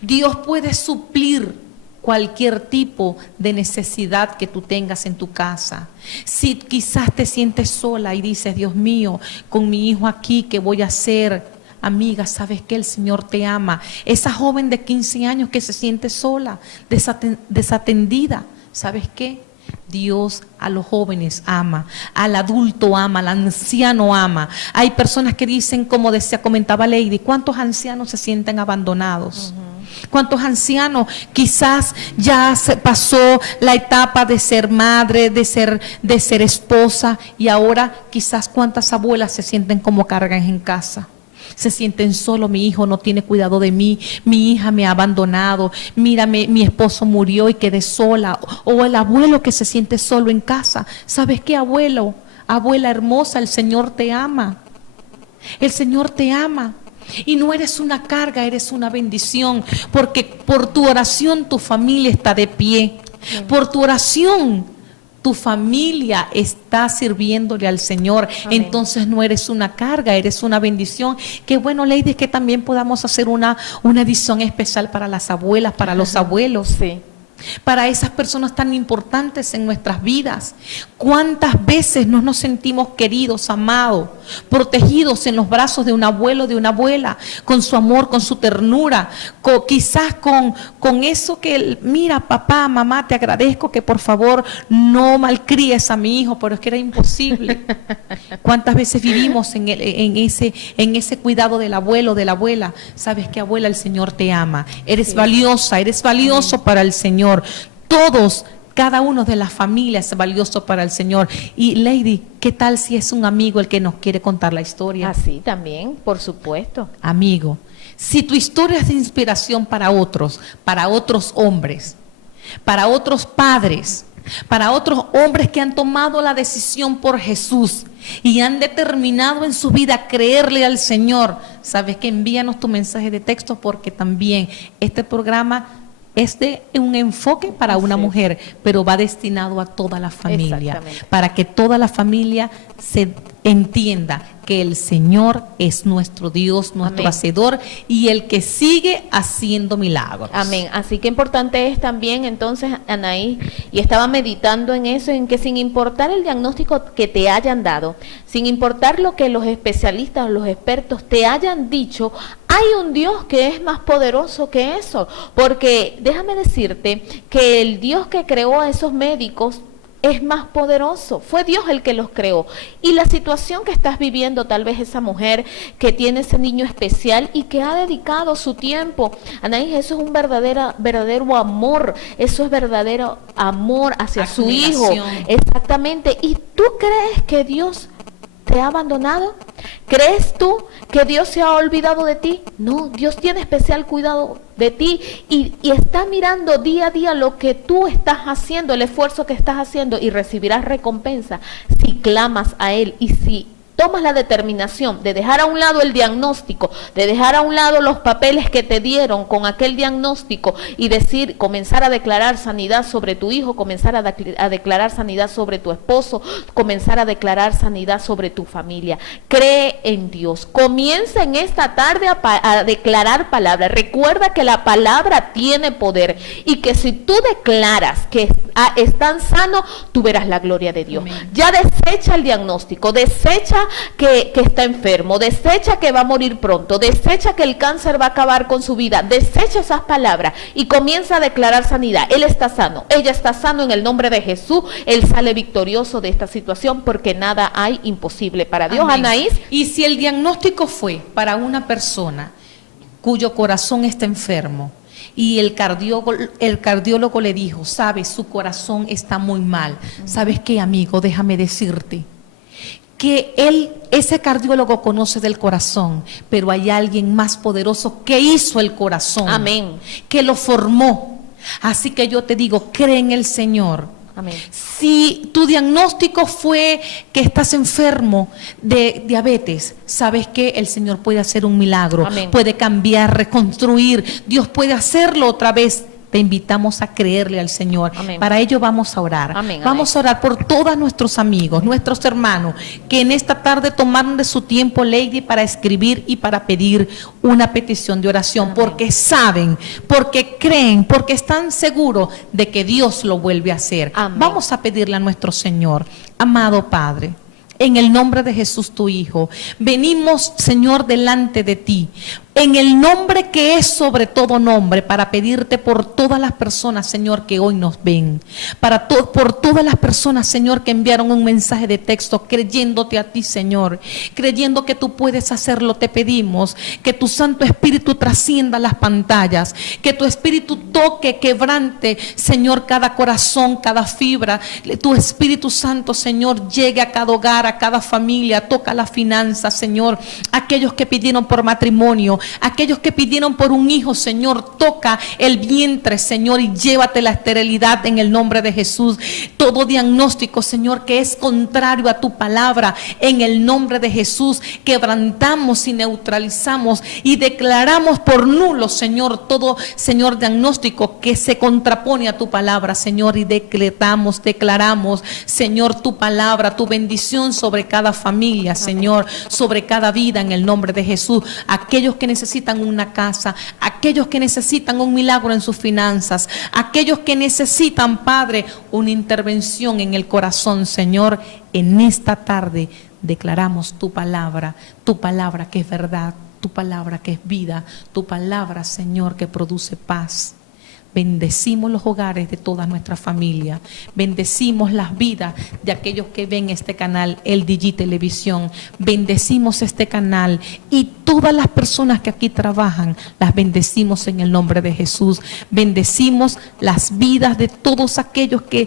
Dios puede suplir cualquier tipo de necesidad que tú tengas en tu casa. Si quizás te sientes sola y dices, Dios mío, con mi hijo aquí, ¿qué voy a hacer? Amiga, ¿sabes qué? El Señor te ama. Esa joven de 15 años que se siente sola, desatendida, ¿sabes qué? Dios a los jóvenes ama, al adulto ama, al anciano ama. Hay personas que dicen, como comentaba Lady, ¿cuántos ancianos se sienten abandonados? ¿Cuántos ancianos quizás ya se pasó la etapa de ser madre, de ser esposa, y ahora quizás cuántas abuelas se sienten como cargas en casa? Se sienten solos, mi hijo no tiene cuidado de mí, mi hija me ha abandonado, mírame, mi esposo murió y quedé sola. O el abuelo que se siente solo en casa. ¿Sabes qué, abuelo? Abuela hermosa, el Señor te ama. El Señor te ama. Y no eres una carga, eres una bendición, porque por tu oración tu familia está de pie. Por tu oración tu familia está sirviéndole al Señor. Amén. Entonces no eres una carga, eres una bendición. Qué bueno, Lady, que también podamos hacer una edición especial para las abuelas, para los abuelos. Sí. Para esas personas tan importantes en nuestras vidas. ¿Cuántas veces no nos sentimos queridos, amados, protegidos en los brazos de un abuelo, de una abuela, con su amor, con su ternura, quizás con eso que, mira, papá, mamá, te agradezco que por favor no malcríes a mi hijo, pero es que era imposible. ¿Cuántas veces vivimos en ese cuidado del abuelo, de la abuela? ¿Sabes qué, abuela? El Señor te ama. Eres valiosa, eres valioso para el Señor. Todos, cada uno de las familias es valioso para el Señor. Y Lady, ¿qué tal si es un amigo el que nos quiere contar la historia? Así también, por supuesto. Amigo, si tu historia es de inspiración para otros hombres, para otros padres, para otros hombres que han tomado la decisión por Jesús y han determinado en su vida creerle al Señor, sabes que envíanos tu mensaje de texto, porque también este programa es de un enfoque para una mujer, pero va destinado a toda la familia, para que toda la familia se entienda que el Señor es nuestro Dios, nuestro hacedor, y el que sigue haciendo milagros. Amén. Así que importante es también, entonces, Anaí, y estaba meditando en eso, en que sin importar el diagnóstico que te hayan dado, sin importar lo que los especialistas, los expertos te hayan dicho, hay un Dios que es más poderoso que eso, porque déjame decirte que el Dios que creó a esos médicos es más poderoso, fue Dios el que los creó. Y la situación que estás viviendo, tal vez esa mujer que tiene ese niño especial y que ha dedicado su tiempo, Anaís, eso es un verdadero amor, eso es verdadero amor hacia su hijo. Exactamente. ¿Y tú crees que Dios te ha abandonado? ¿Crees tú que Dios se ha olvidado de ti? No, Dios tiene especial cuidado de ti y está mirando día a día lo que tú estás haciendo, el esfuerzo que estás haciendo, y recibirás recompensa si clamas a Él y si tomas la determinación de dejar a un lado el diagnóstico, de dejar a un lado los papeles que te dieron con aquel diagnóstico y comenzar a declarar sanidad sobre tu hijo, comenzar a declarar sanidad sobre tu esposo, comenzar a declarar sanidad sobre tu familia. Cree en Dios. Comienza en esta tarde a declarar palabra. Recuerda que la palabra tiene poder y que si tú declaras que están sanos, tú verás la gloria de Dios. Amén. Ya desecha el diagnóstico, desecha que está enfermo, desecha que va a morir pronto, desecha que el cáncer va a acabar con su vida, desecha esas palabras y comienza a declarar sanidad. Él está sano, ella está sano en el nombre de Jesús. Él sale victorioso de esta situación porque nada hay imposible para Dios. Amén. Anaís. Y si el diagnóstico fue para una persona cuyo corazón está enfermo, y el cardiólogo le dijo, sabes, su corazón está muy mal. ¿Sabes qué, amigo? Déjame decirte que ese cardiólogo conoce del corazón, pero hay alguien más poderoso que hizo el corazón. Amén. Que lo formó. Así que yo te digo, cree en el Señor. Amén. Si tu diagnóstico fue que estás enfermo de diabetes, sabes que el Señor puede hacer un milagro. Amén. Puede cambiar, reconstruir. Dios puede hacerlo otra vez. Te invitamos a creerle al Señor. Amén. Para ello vamos a orar. Amén. Vamos a orar por todos nuestros amigos, nuestros hermanos, que en esta tarde tomaron de su tiempo, Lady, para escribir y para pedir una petición de oración. Amén. Porque saben, porque creen, porque están seguros de que Dios lo vuelve a hacer. Amén. Vamos a pedirle a nuestro Señor. Amado Padre, en el nombre de Jesús tu Hijo, venimos, Señor, delante de ti. en el nombre que es sobre todo nombre, para pedirte por todas las personas, Señor, que hoy nos ven, por todas las personas, Señor, que enviaron un mensaje de texto creyéndote a ti, Señor, creyendo que tú puedes hacerlo. Te pedimos que tu Santo Espíritu trascienda las pantallas, que tu Espíritu toque, quebrante, Señor, cada corazón, cada fibra. Tu Espíritu Santo, Señor, llegue a cada hogar, a cada familia, toca las finanzas, Señor. Aquellos que pidieron por matrimonio, aquellos que pidieron por un hijo, Señor, toca el vientre, Señor, y llévate la esterilidad en el nombre de Jesús. Todo diagnóstico, Señor, que es contrario a tu palabra, en el nombre de Jesús, quebrantamos y neutralizamos y declaramos por nulo, Señor, todo, Señor, diagnóstico que se contrapone a tu palabra, Señor, y declaramos, Señor, tu palabra, tu bendición sobre cada familia, Señor, sobre cada vida, en el nombre de Jesús. Aquellos que necesitan una casa, aquellos que necesitan un milagro en sus finanzas, aquellos que necesitan, Padre, una intervención en el corazón, Señor, en esta tarde declaramos tu palabra que es verdad, tu palabra que es vida, tu palabra, Señor, que produce paz. Bendecimos los hogares de toda nuestra familia, bendecimos las vidas de aquellos que ven este canal, el Digi Televisión, bendecimos este canal y todas las personas que aquí trabajan, las bendecimos en el nombre de Jesús. Bendecimos las vidas de todos aquellos que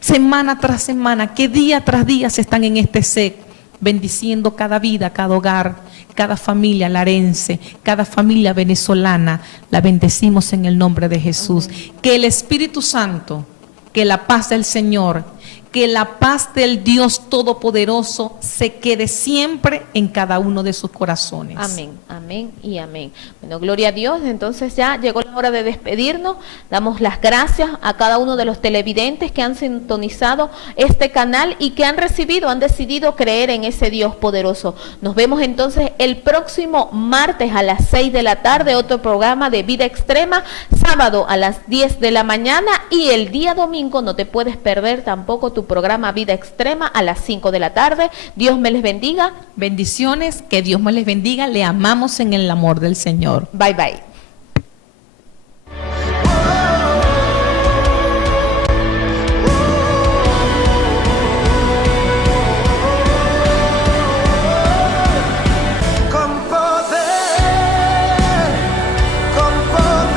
semana tras semana, que día tras día se están en este SEC, bendiciendo cada vida, cada hogar, cada familia larense, cada familia venezolana. La bendecimos en el nombre de Jesús. Que el Espíritu Santo, que la paz del Señor, que la paz del Dios Todopoderoso se quede siempre en cada uno de sus corazones. Amén, amén y amén. Bueno, gloria a Dios. Entonces ya llegó la hora de despedirnos. Damos las gracias a cada uno de los televidentes que han sintonizado este canal y que han decidido creer en ese Dios poderoso. Nos vemos entonces el próximo martes a las 6 de la tarde, otro programa de Vida Extrema, sábado a las 10 de la mañana y el día domingo no te puedes perder tampoco tu programa Vida Extrema a las 5 de la tarde. Dios me les bendiga. Bendiciones, que Dios me les bendiga. Le amamos en el amor del Señor. Bye bye.